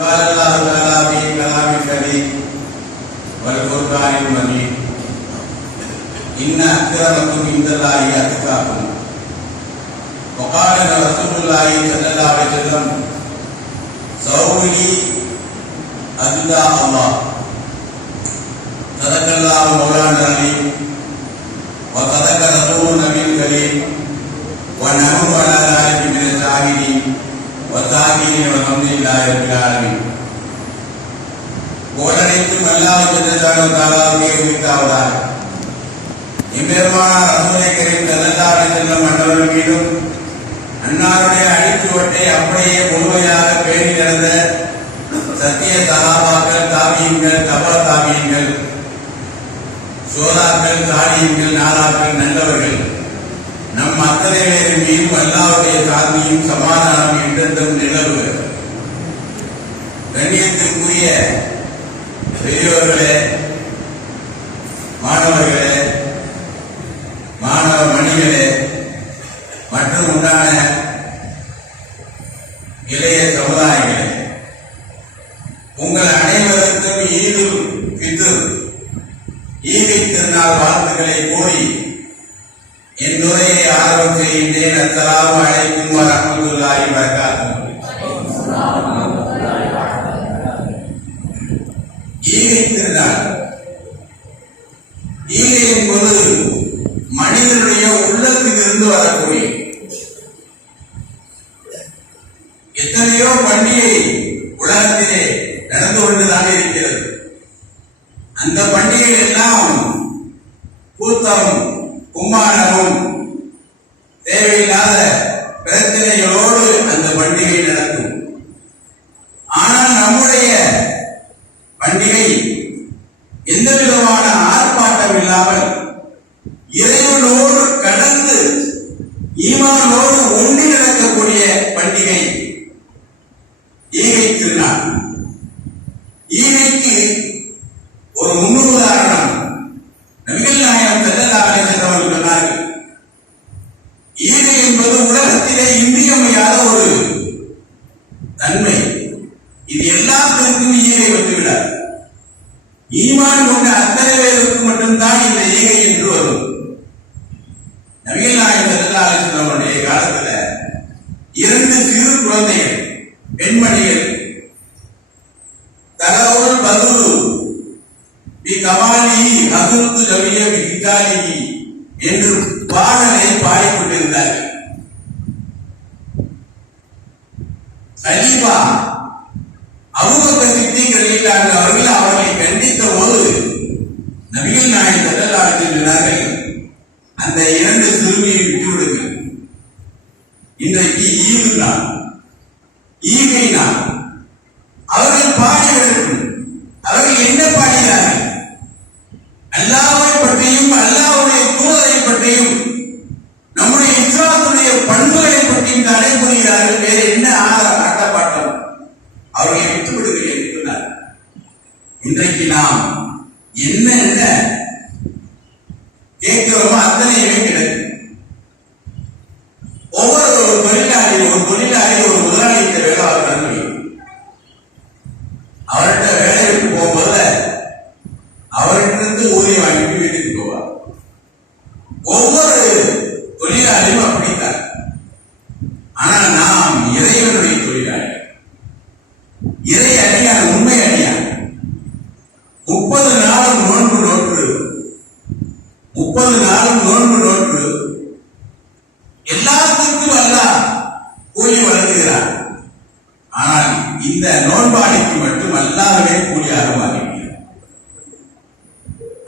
قال الله تعالى في كلام الكريم والفرقان المجيد إن أكرمكم عند الله أتقاكم وقال رسول الله صلى الله عليه وسلم سأولي أتقى الله صدق الله مولانا العليم وصدق رسول النبي الكريم ونحن على ذلك من الشاهدين والذاكرين والحمد لله رب العالمين. புகழனைத்தும் அல்லாஹ் ஜல்லல்லாஹு தஆலாவுக்கே உரித்தாவதாக. எம்பெருமானார் ரசூலை கரீம் ஸல்லல்லாஹு அலைஹி வஸல்லம் அன்னவர்கள் மீதும் அன்னாருடைய அடிச்சுவட்டை அப்படியே முழுமையாக பேணி நடந்த சத்திய சஹாபாக்கள், தாபியீன்கள், தபா தாபியீன்கள், சோதாக்கள், தாலியீன்கள், நாதாக்கள், நல்லவர்கள் நம் அத்தனை பேரின் மீதும் அல்லாஹ்வுடைய சாந்தியும் சமாதானம் என்றென்றும் நிலவுக. கண்ணியத்திற்குரிய பெரியோர்களே, மாணவர்களே, மாணவ மணிகளே மற்றும் உண்டான இளைய சமுதாயங்களே, உங்கள் அனைவருக்கும் ஈதுல் ஃபித்ர் ஈகை திருநாள் வாழ்த்துக்களை கூறி என் உரையை ஆரம்பம் செய்கின்றேன். அஸ்ஸலாமு அலைக்கும் வரஹ்மத்துல்லாஹி வபரகாத்துஹு. ஈகை திருநாள், ஈகை என்பது மனிதனுடைய உள்ளத்திலிருந்து வரக்கூடிய எத்தனையோ பண்டிகை உலகத்திலே நடந்து கொண்டுதான் இருக்கிறது. அந்த பண்டிகை எல்லாம் கூத்தம், கும்மாளமும், தேவையில்லாத பிரச்சனைகளோடு அந்த பண்டிகை நடக்கும். ஆனால் நம்முடைய பண்டிகை எந்த விதமான ஆர்ப்பாட்டம் இல்லாமல் இறைவனோடு கடந்து ஈமானோடு ஒன்றி நடக்கக்கூடிய பண்டிகை ஈகை திருநாள். ஈகைக்கு ஒரு முன்னுதாரணம் நபிகள் நாயகம் ஸல்லல்லாஹு அலைஹி வஸல்லம் சொன்னார்கள். ஈகை என்பது உலகத்திலே இன்றியமையாத ஒரு தன்மை. இது எல்லாத்திற்கும் ஈகை வந்துவிடாது. ஈமான் கொண்ட அத்தனை பேருக்கு மட்டும்தான் இந்த ஈகை என்று வரும். நபிகள் நாயகம் ஸல்லல்லாஹு அலைஹி வஸல்லம் காலத்துல 2 சிறு குழந்தைகள், பெண்மணிகள், தலவுல் பதுரு பி கமாலி ஹதுருத்து ஜமிய பி ஹிகாலி என்று பாடலை பாடிக்கொண்டிருந்தார்கள். கலீஃபா அபூபக்கர் சித்திக் ரலியல்லாஹு அவர்கள் அவர்களை கண்டித்த போது நபிகள் நாயகம் ஸல்லல்லாஹு அலைஹி வஸல்லம் சொன்னார்கள், அந்த 2 சிறுமியை விட்டுவிடுங்கள். இன்றைக்கு ஈது நாள், ஈகை நாள். அவர்கள் பாடிவிடட்டும். அவர்கள் என்ன பாடினார்கள்? அல்லாஹ்வை பற்றியும் அல்லாஹ்வுடைய தூதரை பற்றியும் நம்முடைய இஸ்லாமுடைய பண்புகளை பற்றியும் நடைபெறுகிறார்கள். வேறு என்ன ஆட்டப்பாட்டம்? அவர்களை விட்டுவிடுங்கள் என்று சொன்னார். இன்றைக்கு நாம் என்ன கேட்கிறோமோ அத்தனையுமே கிடைக்கும். ஒவ்வொரு தொழிலாளி ஒரு முதலாளிகிட்ட வேலை பார்க்கணும். அவர்கிட்ட வேலைக்கு போகும்போது அவர்கிட்ட ஊதியம் வாங்கிட்டு வீட்டுக்கு போவார். ஒவ்வொரு தொழிலாளியும் அப்படித்தான். ஆனால் நாம் இறைவனுடைய தொழிலாளி, இறை அடியான், உண்மை அடியான். 30 நாளும் நோன்பு நோற்று, 30 நாளும் நோன்பு நோற்று எல்லாத்துக்கும் அல்லாஹ் கூலி வழங்குகிறார். ஆனால் இந்த நோன்பாளிக்கு மட்டும் அல்லாஹ்வே கூலியாக வாங்குகிறார்.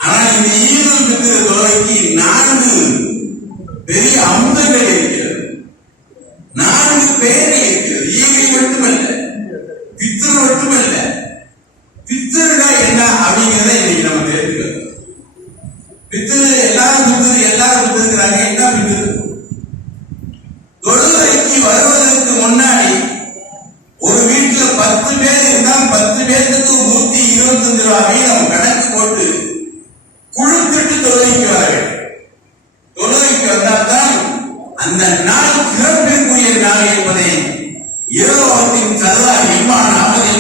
ஆனால் இந்த ஈதுல் ஃபித்ர் தொழுகைக்கு 4 பெரிய அம்சங்கள் இருக்கிறது, 4 பேர் இருக்கிறது. ஈகை மட்டுமல்ல, ஃபித்ர் மட்டுமல்ல. ஃபித்ர்னா என்ன அப்படிங்கிறத இன்னைக்கு நம்ம தெரிஞ்சுக்கணும். ஃபித்ர் எல்லாரும் ஃபித்ருங்கிறாங்க. என்ன ஃபித்ர்? தொழுகைக்கு வருவதற்கு முன்னாடி ஒரு வீட்டுல 10 பேர் இருந்தால் 10 பேருக்கு 125 ரூபாய் வீதம் கணக்கு போட்டு குழுக்கிட்டு தொழுகைக்கு வர வேண்டும். தொழுகைக்கு வந்தால்தான் அந்த நாள் சிறப்பிற்குரிய நாள் என்பதை இரவு சர்வ இமான் அகமது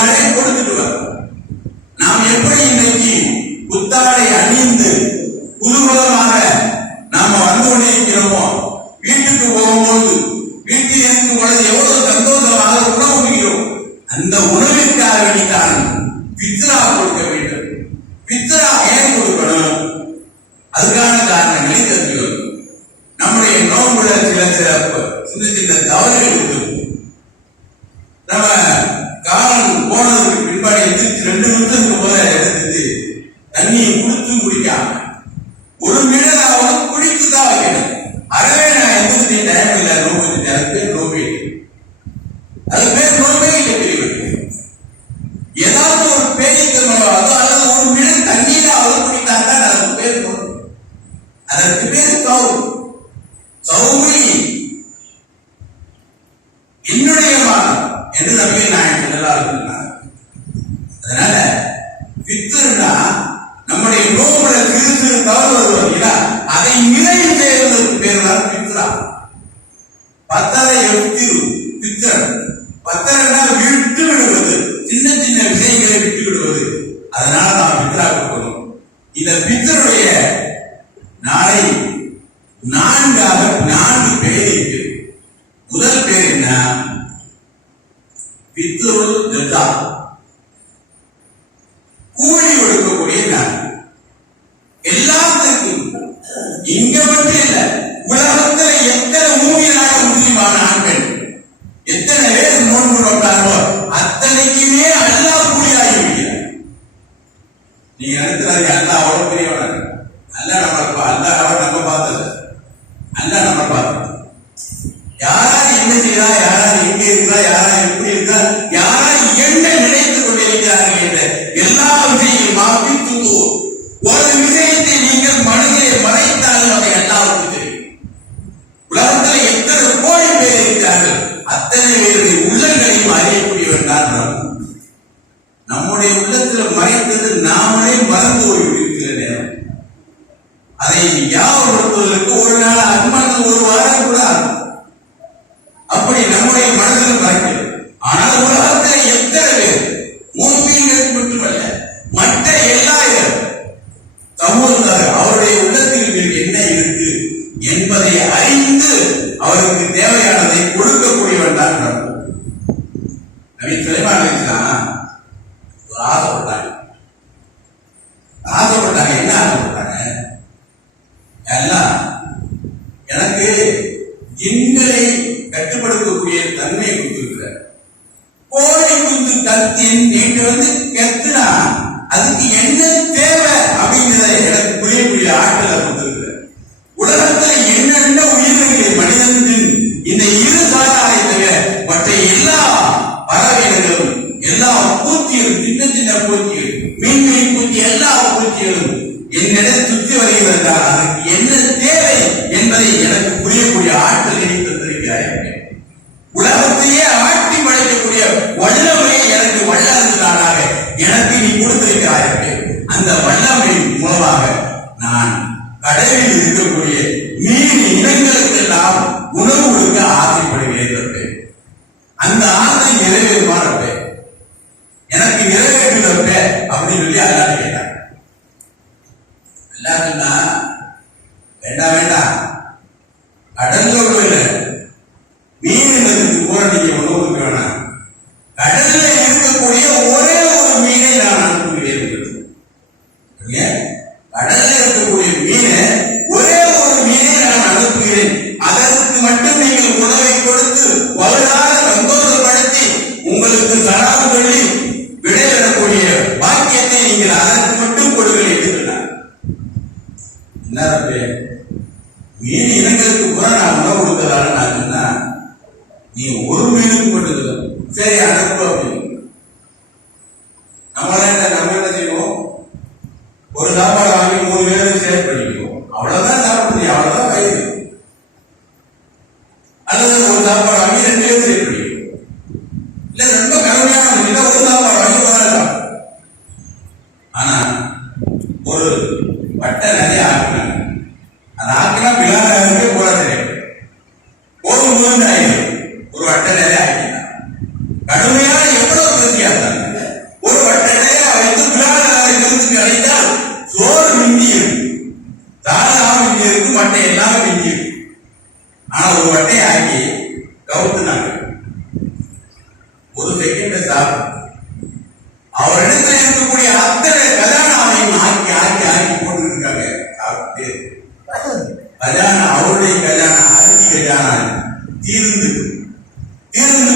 நாளே கொடுத்துட்டு வரோம். நாம் எப்படி இன்னைக்கு புத்தாடை அணிந்து புதுமுகமாக நாம வந்து கொண்டிருக்கிறோமோ, வீட்டுக்கு போகும்போது வீட்டில் இருக்கும் பொழுது எவ்வளவு சந்தோஷமாக உணவு உண்கிறோம். அந்த உணவிற்காக வேண்டித்தான் பித்ரா கொடுக்க வேண்டும். பித்ரா ஏன் கொடுக்கணும்? அதுக்கான காரணங்களை தெரிஞ்சுக்கணும். நம்முடைய நோன்புல சில சின்ன சின்ன தவறுகள் இருக்கும். நம்ம காலம் போனதுக்கு பின்பாடு எதிர்த்து 2 நிமிஷத்துக்கு போல எடுத்துட்டு தண்ணியை குடிக்காம ஒரு மிளகாவது குடித்துதான் வைக்கணும். அறவே நான் எதிர்த்து டைம் இல்லை, நோம்பு பேர் நோம்பே, அது பேர் நோம்பே இல்லை. ஏதாவது ஒரு பேரிக்கணும், அதாவது ஒரு மிளகு தண்ணீர அவர் குடித்தால்தான் அதுக்கு பேர் நோம்பு. அதற்கு பேர் சௌமி என்னுடைய மாதம் என்று நபிகள் நாயகம் ஸல்லல்லாஹு அலைஹி வஸல்லம். அதனால பித்ருனா நம்முடைய நோம்புல சிறு தவறு வருவீங்களா, அதை நிறைவு செய்வதற்கு பேர் தான் பித்ரா. பத்தரை எஃப்திரு பித்ரன், பத்தரைனா விட்டு விடுவது, சின்ன சின்ன விஷயங்களை விட்டு விடுவது. அதனால நாம் பித்ரா கொடுக்கணும். இந்த பித்ருடைய நாளை 4 பேர் இருக்கு. முதல் பேர் என்ன? பித்ருல் ஜஸா, கூலி கொடுக்கக்கூடிய நாள். எல்லாத்துக்கும் இங்க மட்டும் இல்ல, உலகத்துல எத்தனை மூமியான முஸ்லிமான ஆண்கள் எத்தனை பேர் நோன்பு நோட்டாங்களோ அத்தனைக்குமே அல்லாஹ் கூலியாகி விடுகிறார். நீங்க நினைக்கிறாங்க அல்லாஹ் அவ்வளவு பெரியவன், அல்லாஹ் நம்ம பார்த்தது, அல்லாஹ் நம்ம பார்த்தது. யாரா என்ன செய்யறா, யாரா எங்க இருக்கா, யாரா எப்படி இருக்கா, யாரா என்ன நினைத்துக் கொண்டிருக்கிறார்கள் என்ற எல்லா விஷயங்களும் மாப்பித்து ஒரு விஷயத்தை நீங்கள் மனதிலே மறைத்தாலும் அதை எல்லாருக்கும் தெரியும். உலகத்தில் எத்தனை கோடி பேர் இருக்கிறார்கள், அத்தனை பேருடைய உள்ளங்களையும் அறியக்கூடியவன் தான் நம்முடைய உள்ளத்தில் மறைத்தது நாமளே மறந்து போய்விடுகிற நேரம். அதை ஞாபகப்படுத்துவதற்கு ஒரு நாள் அன்பானது ஒரு வாரம் கூட அப்படி நம்முடைய மனதில் மறைக்கிறது. ஆனால் உலகத்தில் எத்தனை பேர் மூமின்களுக்கு மட்டுமல்ல மற்ற எல்லா சமூகத்தார் அவருடைய உள்ளத்தில் என்ன இருக்கு என்பதை அறிந்து அவருக்கு தேவையானதை கொடுக்கக்கூடியவன் தான் நபி சுலைமான் அலைஹிஸ்ஸலாம் ஆசைப்பட்டாங்க. என்ன ஆசைப்பட்டாங்க? எல்லாம் எனக்கு எண்களை கட்டுப்படுத்தக்கூடிய தன்மையை கொடுத்திருக்கிறார். கோழி குஞ்சு கத்தின் நீங்க கத்துனா அதுக்கு என்ன தேவை அப்படிங்கிறத எனக்கு புரியக்கூடிய ஆற்றலை கொடுத்திருக்கிறார். உலகத்தில் என்னென்ன உயிரினங்களை மனிதனின் இந்த இரு சாராரை தவிர மற்ற எல்லா பறவைகளும் எல்லா பூச்சிகளும், சின்ன சின்ன பூச்சிகள், மீன்களின் பூச்சி, எல்லா பூச்சிகளும் என்னிடம் சுற்றி வருகிறதால் அதற்கு என்ன தேவை என்பதை எனக்கு புரியக்கூடிய ஆற்றலை தந்திருக்கிறார்கள். உலகத்தையே ஆட்டி படைக்கக்கூடிய வல்லமையை எனக்கு வல்லதாக எனக்கு நீ கொடுத்திருக்கிறார்கள். அந்த வல்லமை மூலமாக நான் கடலில் இருக்கக்கூடிய மீன் இனங்களுக்கெல்லாம் உணவு கொடுக்க ஆசைப்படுகிறேன். அந்த ஆசை நிறைவேறுமாறப்ப எனக்கு நிறைவேற்றப்ப அப்படின்னு சொல்லி அல்லாஹ் கேட்டாங்க. அல்லாஹ்னா வேண்டாம் கடலோடு மீன்களுக்கு கூட நீங்க உணவு கொடுக்க வேணாம், கடல்ல இருக்கக்கூடிய ஒரே ஒரு மீனை நான் அனுப்புகிறேன். கடல்ல இருக்கக்கூடிய மீனை ஒரே ஒரு மீனை நான் அனுப்புகிறேன். அதற்கு மட்டும் நீங்கள் உணவை கொடுத்து வலுவாக சந்தோஷப்படுத்தி உங்களுக்கு சலாம் சொல்லி விடைபெறக்கூடிய பாக்கியத்தை நீங்கள் அதற்கு மட்டும் கொடுங்கள் என்று சொன்னார். என்ன மீன் இனங்களுக்கு கூட நான் உணவு கொடுத்ததால நான் சொன்னா நீ ஒரு மீனுக்கு கொடுத்தது சரி அனுப்பு அப்படின்னு. நம்ம என்ன செய்வோம், ஒரு சாப்பாடு வாங்கி 3 பேருக்கு ஷேர் பண்ணிக்குவோம், அவ்வளவுதான் சாப்பிட முடியும், அவ்வளவுதான் வயிறு. அல்லது ஒரு சாப்பாடு வாங்கி 2 பேரும் ஷேர் பண்ணிக்குவோம். இல்ல ரொம்ப கடுமையான முடியல, ஒரு சாப்பாடு வாங்கி போராட்டம். ஆனா ஒரு வட்டை நிறைய ஆக்கினாங்க, அது ஆக்கினா விழாவே போட தெரியும், போதும் ஆயிடும். ஒரு வட்டை நிறைய ஆக்கினாங்க, கடுமையான எவ்வளவு வித்தியாசம். ஒரு வட்டையை ஆக்கி கவுத்துனாங்க. ஒரு செகண்ட் சாப்பிட்டு அவரிடத்துல இருக்கக்கூடிய அத்தனை கல்யாணம் ஆக்கி ஆக்கி ஆக்கி போட்டு இருக்காங்க. சாப்பிட்டு கல்யாணம், அவருடைய கல்யாணம், அரிசி கல்யாணம் தீர்ந்து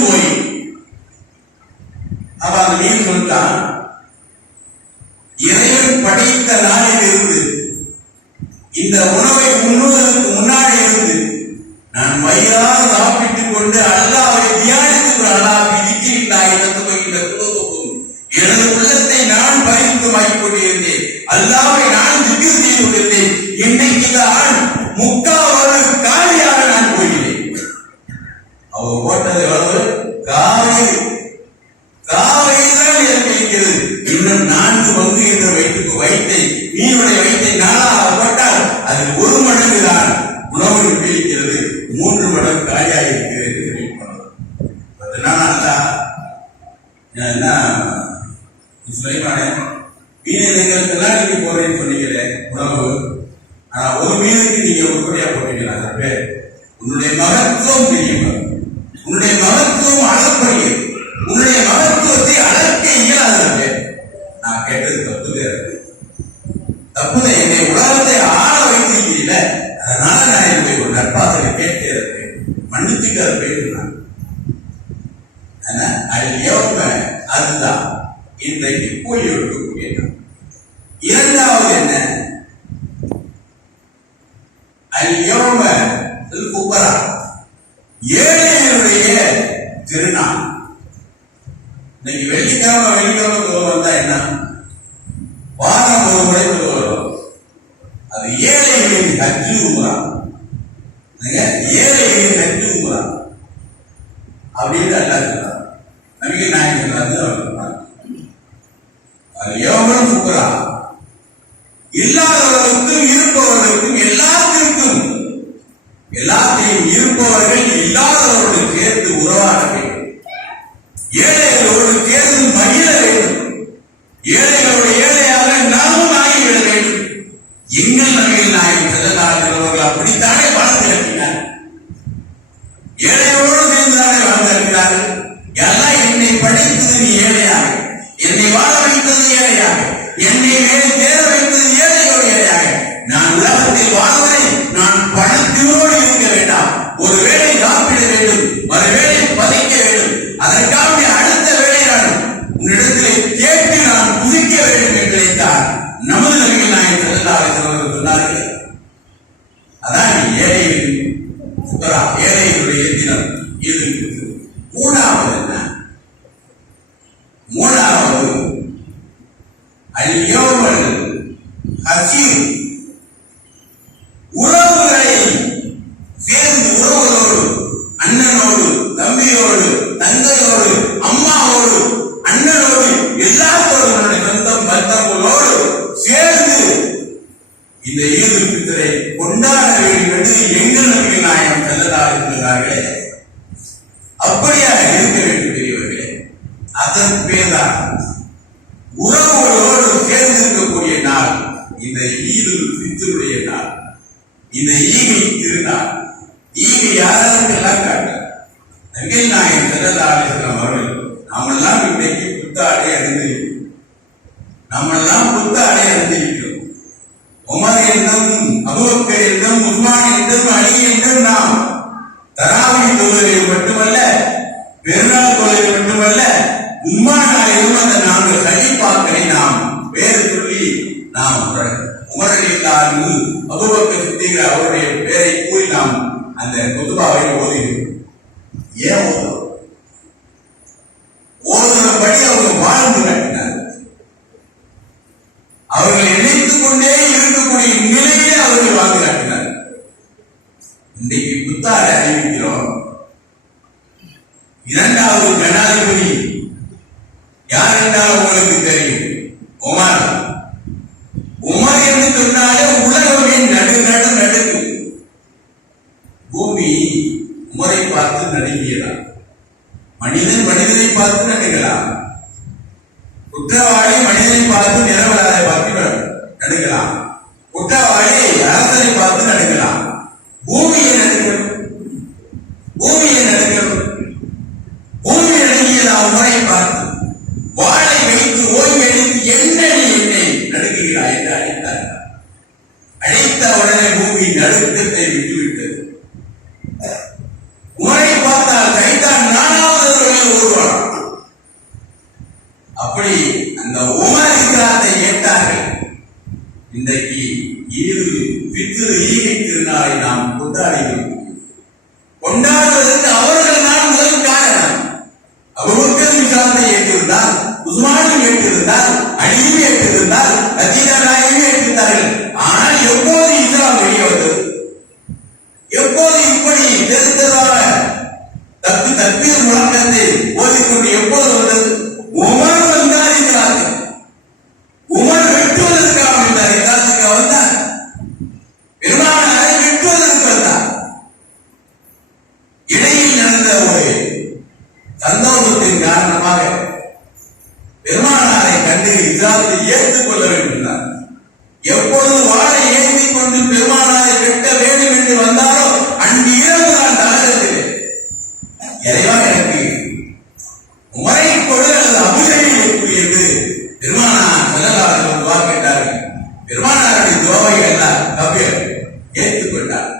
போய் அப்ப அந்த மீன் சொல்லிட்டான், இறைவன் படைத்த நாளில் இருந்து இந்த உணவை உண்ணுவதற்கு முன்னாடி இருந்து நான் வயிறாக சாப்பிட்டுக் கொண்டு அல்லாஹ்வை தியானித்து அல்லாஹ் விதிக்கின்றாய் எனது உள்ளத்தை நான் பரிசுத்தமாக்கிக் கொண்டிருந்தேன், அல்லாஹ்வை நான் திக்ர் செய்து கொண்டிருந்தேன். இன்னைக்கு தான் முக்காவாறு காலியாக நான் போகிறேன். அவர் போட்டது எவ்வளவு? காலையில் தான் இருக்கிறது. இன்னும் 4 பங்கு என்ற வயிற்றை மீனுடைய வயிற்றை 4ஆக போட்டால் அது 1 மடங்கு தான் உணவு இருக்கிறது, 3 மடங்கு காலியாக இருக்கிறது. அதனால என்ன மீனங்களுக்கெல்லாம் நீங்க போறேன்னு சொன்னீங்களே உணவு, ஆனா ஒரு மீனுக்கு நீங்க உருப்படியா போட்டீங்களா? உன்னுடைய மகத்துவம் தெரியும், உன்னுடைய மகத்துவம் அளப்பரிய, உன்னுடைய மகத்துவத்தை அளக்க இயலாது. நான் கேட்டது தப்புத என்னை உலகத்தை ஆள வைத்திருக்கிறீங்கள, அதனால நான் என்னுடைய ஒரு நட்பாக கேட்டேன், மன்னிச்சுக்க பேசுறேன். அதுதான் இன்றைக்கு கூலி கொடுக்கக்கூடிய. இரண்டாவது என்ன? ஏழைகளுடைய திருநாள். இன்னைக்கு வெள்ளிக்கிழமை வந்தா என்ன? வாரம் ஒரு முறை வரும். அது ஏழைகளின் ஹஜ்ஜு உம்ரா. ஏழைகளின் ஹஜ்ஜு உம்ரா அப்படின்னு அல்லாஹ் சொல்றார். நபிகள் நாயகம் சொல்றாரு, யௌமுல் ஃபுக்ரா, இல்லாதவர்களுக்கும் இருப்பவர்களுக்கும் எல்லாத்தையும் இருப்பவர்கள் இல்லாதவர்களுக்கு சேர்த்து உறவாட வேண்டும், ஏழைகளோடு சேர்ந்து மகிழ வேண்டும், ஏழைகளோடு ஏழையாக நாமும் ஆகிவிட வேண்டும். எங்கள் நபிகள் நாயகம் ஸல்லல்லாஹு அலைஹி வஸல்லம் அப்படித்தானே வாழ்ந்து இருக்கிறார். ஏழையோடு சேர்ந்துதானே வாழ்ந்திருக்கிறார்கள். எல்லாம் என்னை படைத்தது நீ ஏழையாக, என்னை வாழ வைத்தது ஏழையாக, என்னை மேலே தேர வைத்தது ஏழையோடு ஏழையாக. நான் உலகத்தில் வாழ்வதை நான் பணத்தினோடு இருக்க வேண்டாம், ஒரு வேளை சாப்பிட வேண்டும், ஒரு வேளை பதிக்க வேண்டும், அதற்காக அடுத்த வேளை நான் உன்னிடத்தில் கேட்டு நான் புதிக்க வேண்டும் என்று நினைத்தார் நமது நபிகள் நாயகம் ஸல்லல்லாஹு அலைஹி வஸல்லம் சொன்னார்கள். அதான் ஏழைகளுடைய தினம் இது. மூணாவது என்ன? மூணாவது அல்-யௌமுல் ஹசீர், உறவுகளை சேர்ந்து உறவுகளோடு, அண்ணனோடு, தம்பியோடு, தங்கையோடு, அம்மாவோடு, அண்ணனோடு, எல்லாத்தோடு சொந்தம் பந்தங்களோடு சேர்ந்து இந்த ஈதுல் ஃபித்ரை கொண்டாட வேண்டும் என்று எங்கள் நபிகள் நாயகம் ஸல்லல்லாஹு அலைஹி இருக்கிறார்களே, அப்படியாக இருக்க வேண்டும் பெரியவர்களே. அதன் பேர்தான் உறவுகளோடு சேர்ந்து இருக்கக்கூடிய நாள் இந்த ஈதுல் ஃபித்ருடைய நாள், இந்த ஈகை திருநாள். ஈகை யாரெல்லாம் காட்ட நபிகள் நாயகம் ஸல்லல்லாஹு அலைஹி வஸல்லம் அவர்கள் நாமெல்லாம் இன்றைக்கு புத்தாடை அணிந்திருக்கிறோம், நாமெல்லாம் புத்தாடை அணிந்திருக்கிறோம். உமர் என்றும் அபூபக்கர் என்றும் உஸ்மான் என்றும் அலி என்றும் நாம் தராவீஹ் தொழுகை மட்டுமல்ல, பெருநாள் தொழுகை மட்டுமல்ல, உம்மா நாளிலும் அந்த 4 கலீஃபாக்களை நாம் பேர் சொல்லி நாம் உமர் ரலியல்லாஹு அன்ஹு, அபூபக்கர் சித்திக் அவருடைய பெயரை கூறி நாம் அந்த குத்பாவை ஓதுகிறோம். ஏன் ஓதுறபடி அவங்க வாழ்ந்து காட்டினார். அவர்கள் நினைத்துக் கொண்டே இருக்கக்கூடிய நிலையிலே அவர்கள் வாழ்ந்து காட்டினார். இன்றைக்கு புத்தாடை அறிவிக்கிறோம். இரண்டாவது ஜனாதிபதி யார் என்றால் உங்களுக்கு தெரியும், உமர். உமர் என்று சொன்னாலே உலகமே நடுக்கும். பூமி உமரை பார்த்து நடுங்கியதான், மனிதன் மனிதனை பார்த்து நடுங்கலாம், குற்றவாளி மனிதனை பார்த்து நிரவலாரை பார்த்து நடுங்கலாம், குற்றவாளி அரசனை பார்த்து நடுங்கலாம், பூமியை நடுங்கணும். செல்கிறாய் என்று அழைத்தார். அழைத்த உடனே பூமி நடுக்கத்தை விட்டுவிட்டது. உமரை பார்த்தால் கைத்தான் நானாவது ஓடுவான். அப்படி அந்த உமர் இஸ்லாத்தை ஏற்றார்கள். இன்றைக்கு பித்ரு ஈகை திருநாளை நாம் கொண்டாடுகிறோம். கொண்டாடுவதற்கு அவர்கள் தான் முதல் காரணம். அபூபக்கர் இஸ்லாத்தை ஏற்றிருந்தால், உஸ்மானும் ஏற்றிருந்தால், அலியும் ஏற்றிருந்தால், ரஜீதா நாயகம் ஏற்றிருந்தார்கள். ஆனால் எப்போது இஸ்லாம் வெளியே வந்தது? எப்போது இப்படி தெருத்தராக தப்பீர் முழக்கத்தை ஓதிக்கொண்டு எப்போது வந்தது? உமர் வந்தார் இஸ்லாத்துக்கு. உமர் வெட்டுவதற்காக வந்தார், இஸ்லாத்துக்காக வந்தார். பெருமானாரை வெட்டுவதற்கு வந்தார். இடையில் நடந்த ஒரு சந்தோஷத்தின் காரணமாக பெருமானாரை கண்டு இஸ்லாத்தை ஏற்றுக் கொள்ள வேண்டும். எப்பொழுது வாழை ஏற்றிக் கொண்டு பெருமானாரை வெட்ட வேண்டும் என்று வந்தாரோ அன்று இரவு நான் நரகத்திலே இறைவா எனக்கு உமரை கொடு அல்லது அபிஷேகம் கூறியது பெருமானார் செல்லலாளர்கள் துவா கேட்டார்கள். பெருமானாருடைய துவாவை எல்லாம் கவியர் ஏற்றுக்கொண்டார்.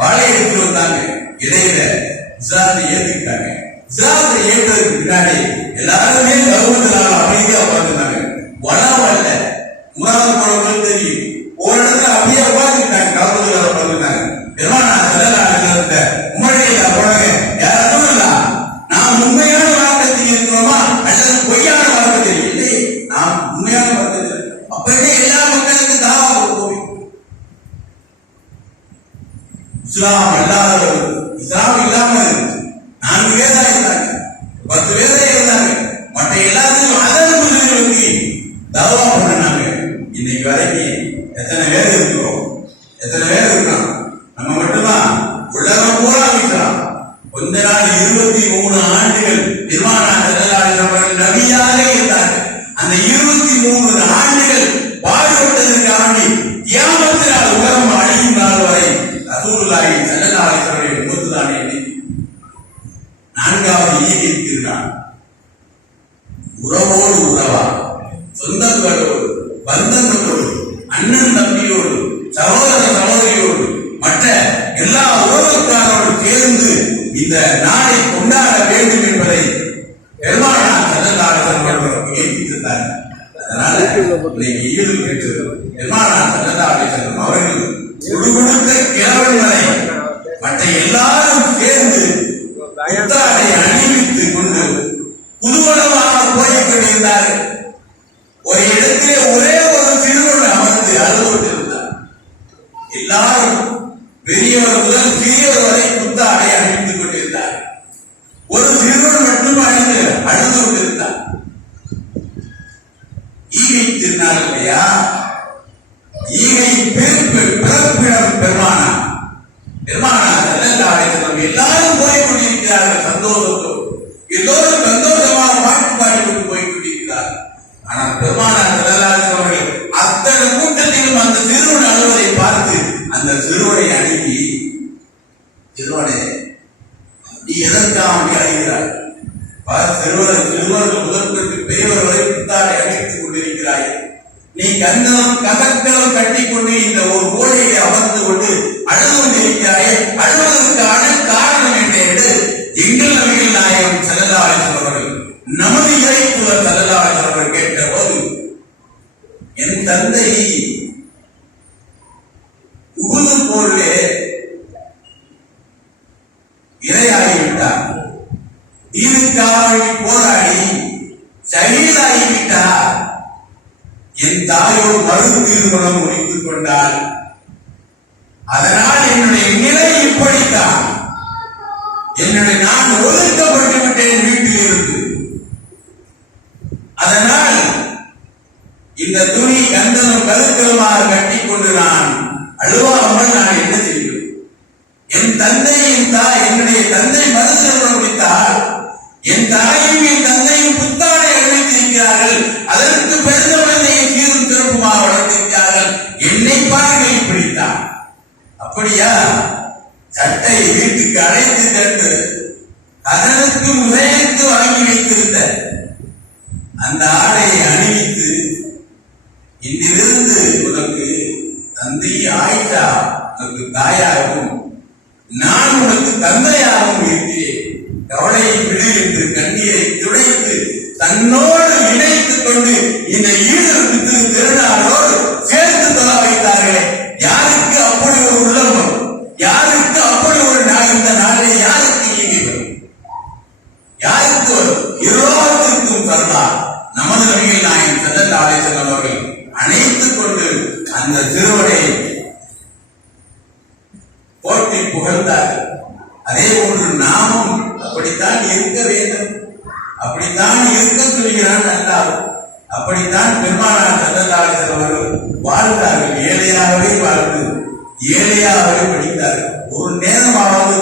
வாழை எடுத்து வந்தாங்க. இடையில இஸ்லாத்தை ஏற்றுக்கிட்டாங்க. இஸ்லாத்தை ஏற்றதுக்கு பின்னாடி எல்லாருமே கௌரவத்தினால அமைதியா உட்கார்ந்துருந்தாங்க. வளவல்ல மூணாவது குழந்தை தெரியும். ஒரு இடத்துல அப்படியே உட்கார்ந்துட்டாங்க. கௌரவத்தில் உட்கார்ந்துட்டாங்க. பெருமானார் செல்லலாளர்கள் உமரையில போனாங்க. யாரும் இல்ல, நாம் உண்மையான வார்த்தை இருக்கிறோமா அல்லது பொய்யான வார்த்தை இல்லை? நாம் உண்மையான வார்த்தை. அப்படியே எல்லா மக்களுக்கு தாவா கொடுப்போம். இஸ்லாம் அல்லாத இஸ்லாம் இல்லாம 4 பேர் தான் இருந்தாங்க, 10 பேர் தான் இருந்தாங்க. மற்ற எல்லாத்தையும் அதன் முஸ்லிம்களுக்கு தாவா பண்ணாங்க. இன்னைக்கு வரைக்கும் எத்தனை பேர் இருக்கிறோம்? எத்தனை பேர் இருக்கிறோம்? நம்ம மட்டும்தான். உலகம் பூரா இருக்கிறோம். கொஞ்ச நாள் 23 ஆண்டுகள் பெருமானார் ஸல்லல்லாஹு நபியாக இருந்தார்கள். அந்த 23 ஆண்டுகள் பாடுபட்டதற்காக கியாமத் நாள் உலகம் அழியும் நாள் வரை ரசூலுல்லாஹி ஸல்லல்லாஹு அலைஹி வஸல்லம் மூத்துதானே. 4வது ஈகை திருநாள். உறவோடு உறவா, சொந்தங்களோடு, பந்தங்களோடு, அண்ணன் தம்பியோடு, சகோதர சகோதரியோடு, மற்ற எல்லா உறவுக்காரோடு சேர்ந்து இந்த நாளை கொண்டாட வேண்டும் என்பதை பெருமானார் ஸல்லல்லாஹு அலைஹி வஸல்லம் ஏற்றிருந்தார்கள். அதனால இன்னைக்கு ஈது பெற்று பெருமானார் ஸல்லல்லாஹு அலைஹி வஸல்லம் அவர்கள் குடுகுடுக்க கிழவன் வரை மற்ற எல்லாரும் சேர்ந்து புத்தாடை அணிவித்துக் கொண்டு புதுவனமாக போய் கொண்டிருந்தார்கள். ஒரு இடத்திலே ஒரே ஒரு சிறுவன் அமர்ந்து அழுது கொண்டிருந்தார். எல்லாரும் பெரியவர் முதல் சிறியவர் வரை புத்தாடை அணிவித்துக் கொண்டிருந்தார். ஒரு சிறுவன் மட்டும் அழுது கொண்டிருந்தார். ஈகை திருநாள் இல்லையா? ஈகை பிறப்பிடம் பெருமானார் ஸல்லல்லாஹு அலைஹி வஸல்லம் எல்லாரும் போய் கொண்டிருக்கிறார்கள் சந்தோஷத்தோடு. எல்லோரும் சந்தோஷமாக பாட்டு பாடிக்கொண்டு போய் கொண்டிருக்கிறார்கள். ஆனால் பெருமானார் ஸல்லல்லாஹு அலைஹி வஸல்லம் அத்தனை கூட்டத்திலும் அந்த சிறுவன் அழுவதை பார்த்து அந்த சிறுவனை அனுப்பி, சிறுவனே நீ எதற்காக அழுகிறாய்? சிறுவர்கள் முதற்கொண்டு பெரியவர்களை புத்தாடை அணிவித்துக் கொண்டிருக்கிறாய். நீ கந்தம் கதக்களம் கட்டிக்கொண்டு இந்த ஒரு கோடையை அமர்ந்து கொண்டு அழுது கொண்டிருக்கிறாயே, அழுவதற்கான காரணம் என்ன என்று எங்கள் நபிகள் நாயகம் ஸல்லல்லாஹு அலைஹி வஸல்லம் அவர்கள் நமது இறைத்தூதர் ஸல்லல்லாஹு அலைஹி வஸல்லம் அவர்கள் கேட்ட போது, என் தந்தை உஹது போரிலே இரையாகிவிட்டார், தீனுக்காக போராடி ஷஹீதாகிவிட்டார். என் தாயோடு மறு தீர்மானம் முடித்துக் கொண்டாள். அதனால் என்னுடைய நிலை இப்படித்தான். நான் ஒதுக்கப்பட்டு விட்டேன் வீட்டில் இருந்து. அதனால் இந்த துணி கந்தனும் கருத்தலுமாக கட்டிக்கொண்டு நான் அழுவாமல் நான் என்ன செய்வேன்? என் தந்தையின் தாய், என்னுடைய தந்தை மறுசெல்வம் முடித்தால் என் தாயும் என் தந்தையும் புத்தாடை அணிவித்திருக்கிறார்கள். அதற்கு பிறந்த குழந்தையை சீரும் சிறப்புமாக வளர்த்திருக்கிறார்கள். என்னை பாருங்கள் இப்படித்தான். அப்படியா? சட்டை வீட்டுக்கு அழைத்து தந்து அதற்கு உதயத்து வாங்கி வைத்திருந்த அந்த ஆடையை அணிவித்து இன்றிலிருந்து இந்த ஈடு திருநாளோடு சேர்த்து தொலை வைத்தார்களே, யாருக்கு அப்படி ஒரு உள்ளம், யாருக்கு அப்படி ஒரு இந்த நாளில் யாருக்கு ஈடு வரும், யாருக்கு வரும்? எல்லோருக்கும் தந்தார். நமது நபிகள் நாயகம் ஸல்லல்லாஹு அலைஹி வஸல்லம் அவர்கள் அணைத்துக் கொண்டு அந்த திருவடை போட்டி புகழ்ந்தார்கள். அதே போன்று நாமும் அப்படித்தான் இருக்க வேண்டும், அப்படித்தான் இருக்க சொல்கிறான் அல்லாஹ். அப்படித்தான் பெருமானார் ஸல்லல்லாஹு அலைஹி வஸல்லம் அவர்கள் வாழ்ந்தார்கள். ஏழையாகவே வாழ்ந்து ஏழையாகவே படித்தார்கள். ஒரு நேரமாவது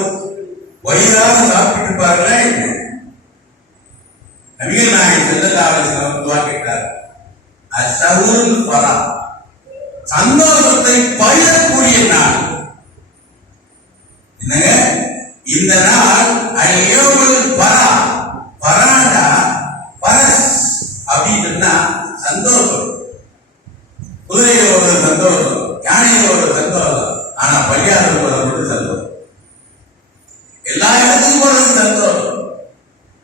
வயிறாக சாப்பிட்டிருப்பார்களா? நபிகள் நாயகம் ஸல்லல்லாஹு அலைஹி வஸல்லம் துஆ கேட்டார், அஸ்ஸஹுல் ஃபரா, சந்தோஷத்தை பகிரக்கூடிய நாள். என்னங்க இந்த நாள்? அல்-யௌமுல் ஃபரா, ஃபராடா பரஸ் அப்படின்னா சந்தோஷம். குதிரையில ஒரு சந்தோஷம், யானையில ஒரு சந்தோஷம், ஆனா பள்ளியாளர் போறது மட்டும் சந்தோஷம். எல்லா இடத்துக்கும் போறது சந்தோஷம்,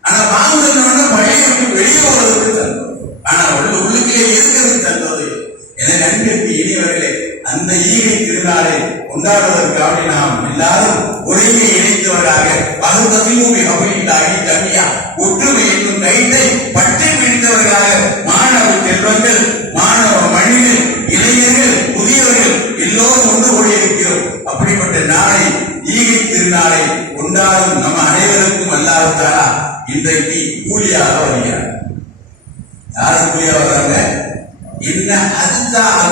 ஆனா வாங்குறதுனா பழைய விட்டு வெளியே போறதுக்கு சந்தோஷம், ஆனா உள்ளுக்கே இருக்கிறது சந்தோஷம். எனவே அன்பிற்கு இனியவர்களே, அந்த ஈகை திருநாளை கொண்டாடுவதற்காக நாம் எல்லாரும் ஒருங்கே இணைத்தவர்களாக தனியா ஒற்றுமை என்னும் கைத்தை பற்றி பிடித்தவர்களாக மாணவ செல்வங்கள், மாணவ மணிகள், இளைஞர்கள், முதியவர்கள் எல்லோரும் ஒன்று கூடியிருக்கிறோம். அப்படிப்பட்ட நாளை, ஈகை திருநாளை கொண்டாடும் நம்ம அனைவருக்கும் அல்லாஹ் தஆலா இன்றைக்கு கூலியாக வருகிறார். யாரு கூலியாக வர்றாங்க? என்ன அல்லாஹ்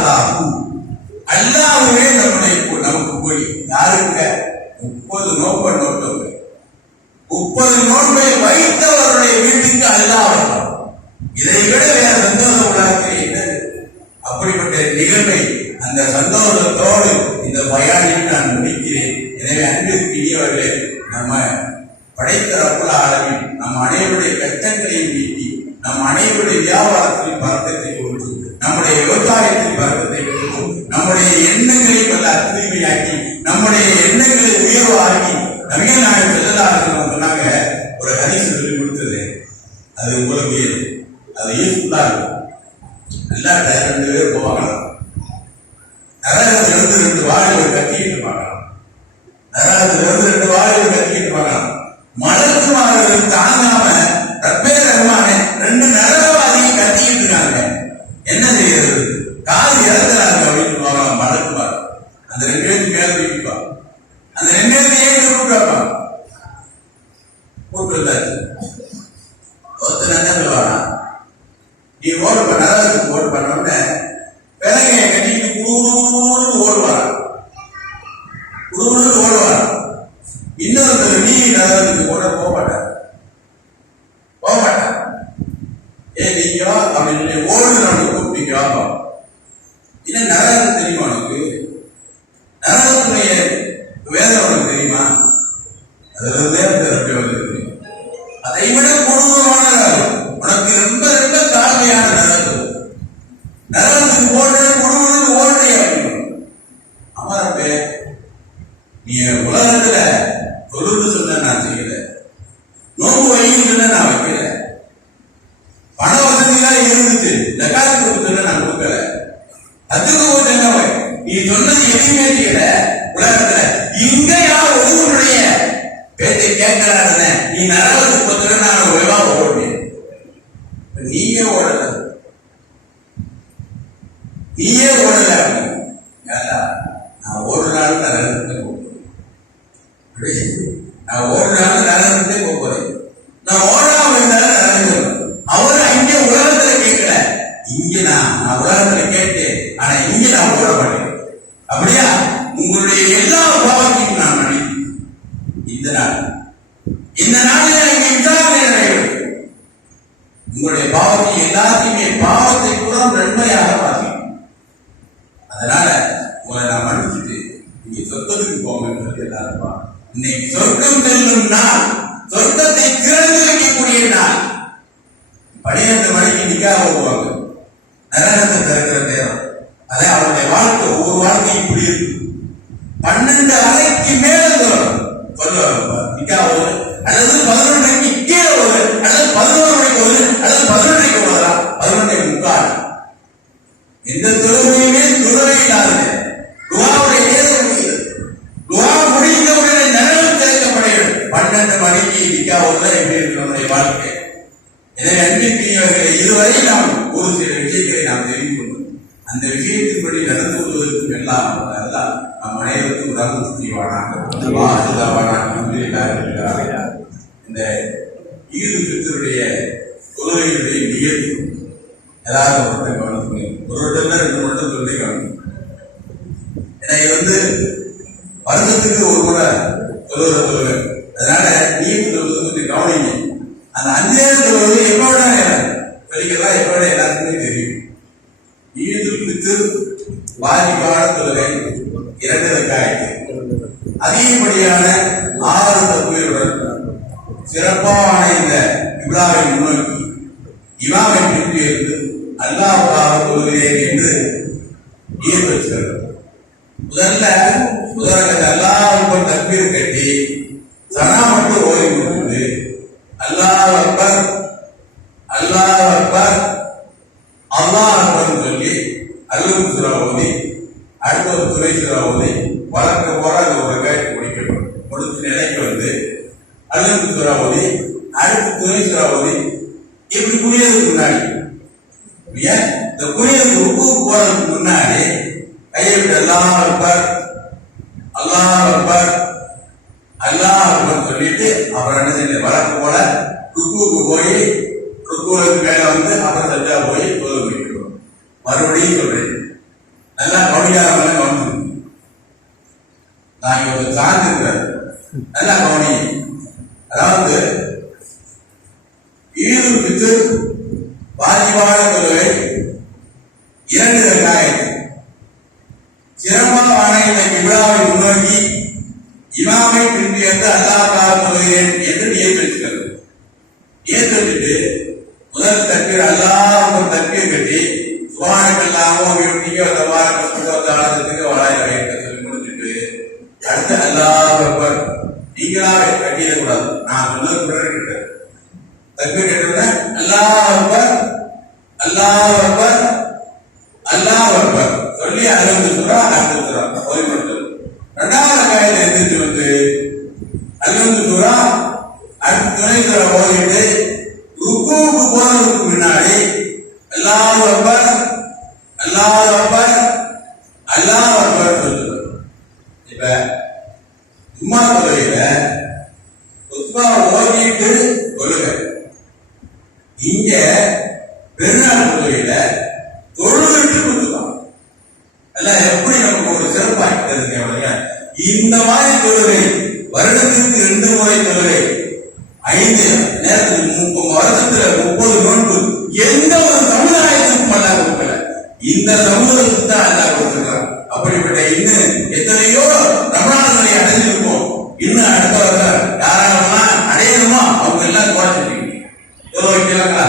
அல்லாஹ்வே நமக்கு கூலி. யாருங்க? 30 நோன்பை நோட்டவங்க, 30 நோன்பை வைத்தவருடைய வீட்டுக்கு அல்லாஹ் வரும். இதை விட வேற சந்தோஷம் உலகத்தில் என்னது? அப்படிப்பட்ட நிகழ்வை அந்த சந்தோஷத்தோடு இந்த பயானில் நான் முடிக்கிறேன். எனவே அன்பிற்கு இனியவர்களே, நம்ம படைத்த ரப்புல் ஆலமீன் நம் அனைவருடைய கஷ்டங்களையும் நீக்கி, நம் அனைவருடைய வியாபாரத்தில் பறக்கத்தை கொடுத்து, நம்முடைய விவசாயத்தில் பறக்கத்தை கொடுத்து, நம்முடைய எண்ணங்களை பல தூய்மையாக்கி, நம்முடைய எண்ணங்களை உயர்வாக்கி, நபிகள் நாயகம் ஸல்லல்லாஹு அலைஹி வஸல்லம் சொன்னாங்க, ஒரு ஹதீஸ் சொல்லி கொடுத்தது, அது உங்களுக்கு அது யூஸ்ஃபுல்லா இருக்கும். நல்லா 2 பேர் போவாங்க, நரகத்திலிருந்து 2 வாலிபர் கத்திக்கிட்டு இருப்பாங்க, நரகத்திலிருந்து 2 வாலிபர் கத்திக்கிட்டு இருப்பாங்க. மலக்குமார்கள் தாங்காம ரப்பே ரஹ்மானே 2 நரகவாதியை கத்திக்கிட்டு இருக்காங்க, என்ன செய்யறது? காது இறந்துறாங்க அப்படின்னு சொல்லுவாங்க மலக்குமார். அந்த 2 பேருக்கு மேல தூக்கிப்பாங்க, அந்த 2 பேருக்கு ஏன் கூப்பிட்டு கூப்பிட்டு ஒருத்தர் என்ன சொல்லுவாங்க, நீ ஓடு பண்ண நரகத்துக்கு ஓடு பண்ண உடனே பிறகையை கட்டிட்டு குடுன்னு ஓடுவாரா, குடுன்னு ஓடுவாரா. இன்னொருத்தர் நீ நரகத்துக்கு ஓட போக மாட்டார், போக மாட்டார். ஏன் நீங்க அப்படின்னு ஓடுறவனுக்கு கூப்பிட்டீங்க, என்ன நரகம் தெரியுமா உனக்கு? நரகத்துடைய வேதம் உனக்கு தெரியுமா? அதுல தெரியும். அதை விட கொடூரமான நரகம் உனக்கு ரொம்ப ரொம்ப தாழ்மையான நரகம். நரகத்துக்கு ஓடுறது ஓடுறிய அமரப்பே, நீ உலகத்துல தொழுது சொன்ன நான் செய்யல, நோம்பு வையும் சொன்ன நான் வைக்கல, பண வசதிதான் இருந்துச்சு ஜகாத் கொடுக்க சொன்ன நான் கொடுக்கல, அதுக்கு ஒரு என்ன நீ சொன்னது எதுவுமே செய்யல. உலகத்துல இங்க யார் ஒருவனுடைய பேச்சை கேட்கலான்னு நீ நரகத்துக்கு பத்திர நான் ஒழுங்கா ஓடுவேன். நீயே ஓடல, நீயே ஓடல. நான் ஒரு நாள் நரகத்தை போகிறேன், நான் ஒரு நாள் நரகத்தை போகிறேன். நான் ஓடாம இருந்தாலும் நரகம். அவரு அங்கே உலகத்துல கேட்கல, இங்க நான் உலகத்துல கேட்டேன், ஆனா இங்க நான் ஓட மாட்டேன். அப்படியா? உங்களுடைய எல்லா பாவத்தையும் நான் மன்னிக்கிறேன். இந்த நாளில் இங்கே விசாரணை நடைபெறும். உங்களுடைய பாவத்தை எல்லாத்தையுமே பாவத்தை கூட நன்மையாக பார்க்கிறேன். அதனால உங்களை நான் மன்னிச்சுட்டு நீங்க சொர்க்கத்துக்கு போங்க. எல்லாருப்பா இன்னைக்கு சொர்க்கம் செல்லும் நாள், சொர்க்கத்தை திறந்து வைக்கக்கூடிய நாள். 12 மணிக்கு நிக்காக போவாங்க, நரகத்தை திறக்கிற நேரம். அதே அவருடைய வாழ்க்கை, ஒவ்வொரு வாழ்க்கை இப்படி இருக்கு. 12 அறைக்கு மேல சொல்லுவாங்க நிக்காக போகுது, அல்லது 11 மணிக்கு கீழே போகுது, அல்லது 11 மணிக்கு போகுது, அல்லது 11 மணிக்கு போதலாம், 11 முக்கால் இந்த தொழுகையுமே தொழுகை இல்லாதது. துஆவுடைய நேரம் முடியுது. துஆ முடிந்தவுடனே நரகம் திறக்கப்படுகிறது. 12 மணிக்கு நிக்காவுல எப்படி இருக்கு நம்முடைய வாழ்க்கை? எனவே அன்பிற்குரியவர்களே, இதுவரை நாம் ஒரு சில விஷயங்களை நாம் தெரிந்து கொண்டோம். அந்த விஷயத்தின்படி நடந்து கொள்வதற்கும் எல்லாம் அல்லாஹ் நம் அனைவருக்கும் ரஹ்மத் செய்வானாக. இந்த ஈது ஃபித்ருடைய தொழுகையுடைய நியத்து ஏதாவது ஒருத்தர் கவனிக்கணும். ஒரு வருடம் 2 வருடம் தொழுகை கவனிக்கணும். ஏன்னா இது வருஷத்துக்கு ஒரு முறை தொழுகை. அதனால நியத்து தொழுவது கொஞ்சம் கவனிங்க. அந்த 5 நேரம் தொழுவது எப்போட சொல்லிக்கலாம், எப்போட எல்லாத்துக்குமே தெரியும். ஈதுல் ஃபித்ர் வாஜிபான தொழுகை 2 ரக்காயத், அதிகப்படியான 6 தக்பீருடன் சிறப்பான இந்த கிப்லாவை முன்னோக்கி இமாமை பின்பற்றி அல்லாஹ்வுக்காக தொழுகிறேன் என்று நியத் வச்சிருக்கிறது. முதல்ல அல்லாஹ்வுக்கு தக்பீர் கட்டி சனா மட்டும் ஓதி கொடுத்து அல்லாஹ் அக்பர் அல்லாஹ் அக்பர் அல்லாஹ் அக்பர் சொல்லி அல்ஹம்து சூரா ஓதி அடுத்த ஒரு துணை சூரா ஓதி வழக்கம் போல அந்த ஒரு ரக்காயத் முடிக்கணும். முடிச்சு நிலைக்கு அல்ஹம்து சூரா ஓதி அடுத்த துணை சூரா ஓதி இப்படி புரியறதுக்கு முன்னாடி இந்த புரியறதுக்கு ருக்கு போறதுக்கு முன்னாடி கையை விட்டு அல்லாஹ் அக்பர் அல்லாஹ் அக்பர் அல்லாஹ் அக்பர் சொல்லிட்டு அப்புறம் என்ன செய்ய வழக்கம் போல ருக்குவுக்கு போய் ருக்குவுக்கு மேல அப்புறம் சஜ்ஜா போய் தொழுது முடிக்கணும். மறுபடியும் சொல்றேன், நல்லா கவனிக்காம கவனிச்சு நான் இங்க ஒரு சார்ந்து இருக்கிறேன், நல்லா கவனி. அதாவது ஈதுல் ஃபித்ர் வாஜிபான தொழுகை 2 ரக்காயத், சிறப்பான இந்த கிப்லாவை முன்னோக்கி இமாமை பின்பற்றி அல்லாஹ்வுக்காக தொழுகிறேன் என்று நியத் வச்சுக்கிறது. நியத் வச்சுட்டு முதல் தக்பீர் அல்லாஹ் தக்பீர் கட்டி சுப்ஹானக்கல்லாஹு வ பிஹம்திஹி வ தபாரக ஸ்முஹு வ தஆலா சொல்லி முடிச்சுட்டு அடுத்து அல்லாஹ் அக்பர் நீங்களா கட்டிடக்கூடாது, நான் சொல்ல தக்பீர் கேட்டோம்னா அல்லாஹ் அக்பர் அல்லாஹ் அக்பர் அல்லாஹ் அக்பர் சொல்லி அல்ஹம்து சூரா ஓதி முடிச்சது. 2வது ரக்காயத்துல எந்திரிச்சு அல்ஹம்து சூரா அடுத்த துணை சூரா ஓதிட்டு ருக்குவுக்கு போறதுக்கு முன்னாடி அல்லாஹ் அக்பர் அல்லாஹ் அக்பர் அல்லாஹ் அக்பர் சொல்லுது. இப்ப சும்மா தொழுகையில குத்பா ஓதிட்டு தொழுகை, இங்க பெருநாள் தொழுகையில தொழுகிட்டு குத்துபா. எல்லாம் எப்படி நமக்கு ஒரு சிறப்பாக தெரிஞ்ச இந்த மாதிரி தொழுகை வருடத்திற்கு 2 முறை தொழுகை 5 நேரத்தில் வருஷத்துல 30 நோன்பு எந்த ஒரு சமுதாயத்துக்கும் அல்ல கொடுக்கல, இந்த சமூகத்துக்கு தான் அல்ல கொடுத்துருக்காங்க. அப்படிப்பட்ட இன்னும் எத்தனையோ ரமணான்களை அடைஞ்சிருப்போம். இன்னும் அடுத்த வருஷம் யாரெல்லாம் அடையணுமோ அவங்க எல்லாம் குறைச்சிருக்கீங்க. வைக்கலாங்களா?